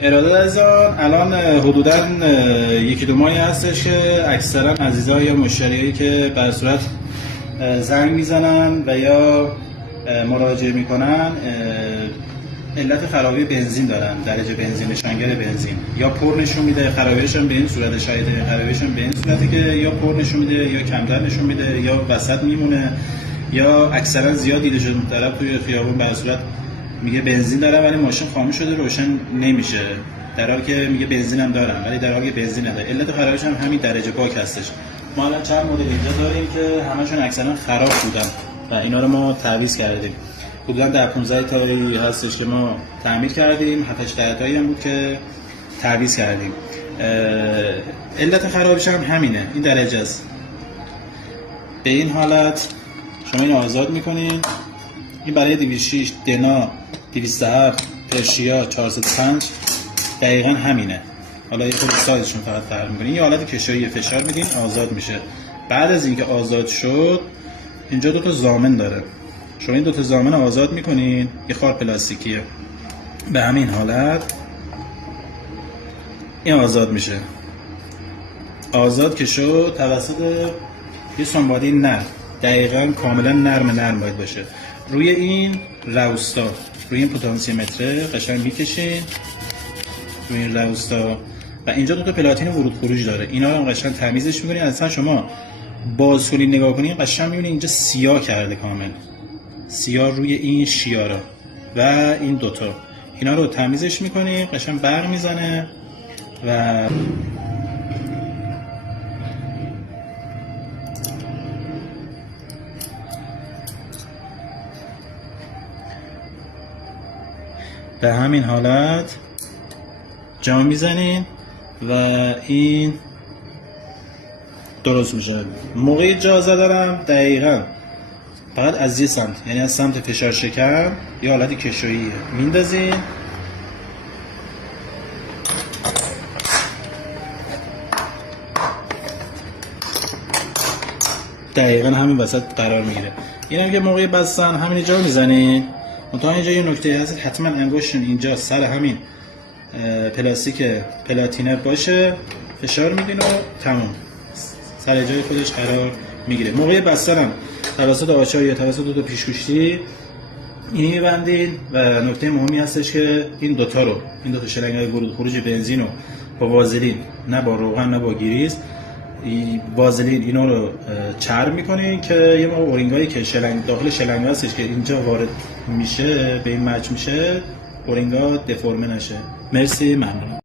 اراده عزیزان، الان حدوداً یکی دو ماهی هستش که اکثرا عزیزان یا مشتریایی که به صورت زنگ میزنن و یا مراجعه میکنن علت خرابی بنزین دارن، درجه بنزین، نشانگر بنزین یا پر نشون میده، خرابیش هم به این صورت، شاید خرابیش هم به این صورتی که یا پر نشون میده یا کمتر نشون میده یا وسط میمونه یا اکثرا زیاد دیده شده طرف توی خیابون به صورت میگه بنزین دارم ولی ماشین خاموش شده روشن نمیشه، در حالی که میگه بنزینم دارم ولی در حالی که بنزین نداره. علت خرابیش هم همین درجه پاک هستش. ما الان چند مدل اینجا داریم که همشون اکثرا خراب بودن و اینا رو ما تعویض کردیم. حدودا در 15 تایی هستش که ما تعمیر کردیم، 7-8 تایی هم بود که تعویض کردیم. علت خرابیش هم همینه، این درجه است. به این حالت شما این آزاد میکنین. این برای 206 دنا 207 پرشیا 405 دقیقا همینه. حالا یه خود سایزشون فقط فرق میکنه. این حالت کشایی فشار میدین آزاد میشه. بعد از اینکه آزاد شد اینجا دو تا ضامن داره. شما این دو تا ضامن آزاد میکنین، یه خار پلاستیکیه. به همین حالت این آزاد میشه. آزاد که شد توسط یه سنباده نرم، دقیقاً کاملا نرم باید باشه. روی این روستا، روی این پتانسیومتر قشنگ میکشین، روی این روستا و اینجا دو تا پلاتین ورود خروج داره. اینا رو قشنگ تمیزش میکنین. اصلا شما باز کنین نگاه کنین قشنگ میبینین اینجا سیاه کرده، کامل سیاه روی این شیارا و این دوتا. اینا رو تمیزش میکنین، قشنگ برق میزنه و به همین حالت جام میزنین و این درست میشه. موقع جا زدنم دقیقاً فقط از یه سمت، یعنی از سمت فشار شکم یه حالت کشوییه، میندازین دقیقاً همین وسط قرار میگیره. این هم که موقع بستن همین جا میزنین. منتها اینجا یه نکته هست، حتما انگشتون اینجا سر همین پلاستیک پلاتینر باشه، فشار میدین و تموم سر جای خودش قرار میگیره. موقع بستن هم توسط آچار یا توسط دو تا پیشگوشتی اینی میبندین و نکته مهمی هستش که این دوتا رو، این دوتا شلنگ‌های ورود خروج بنزین رو با وازلین، نه با روغن نه با گریز، وازلین اینا رو چرب میکنین که یه موقع اورینگایی که داخل شلنگ هستش که اینجا وارد میشه به این مچ میشه، اورینگا دفرمه نشه. مرسی، ممنون.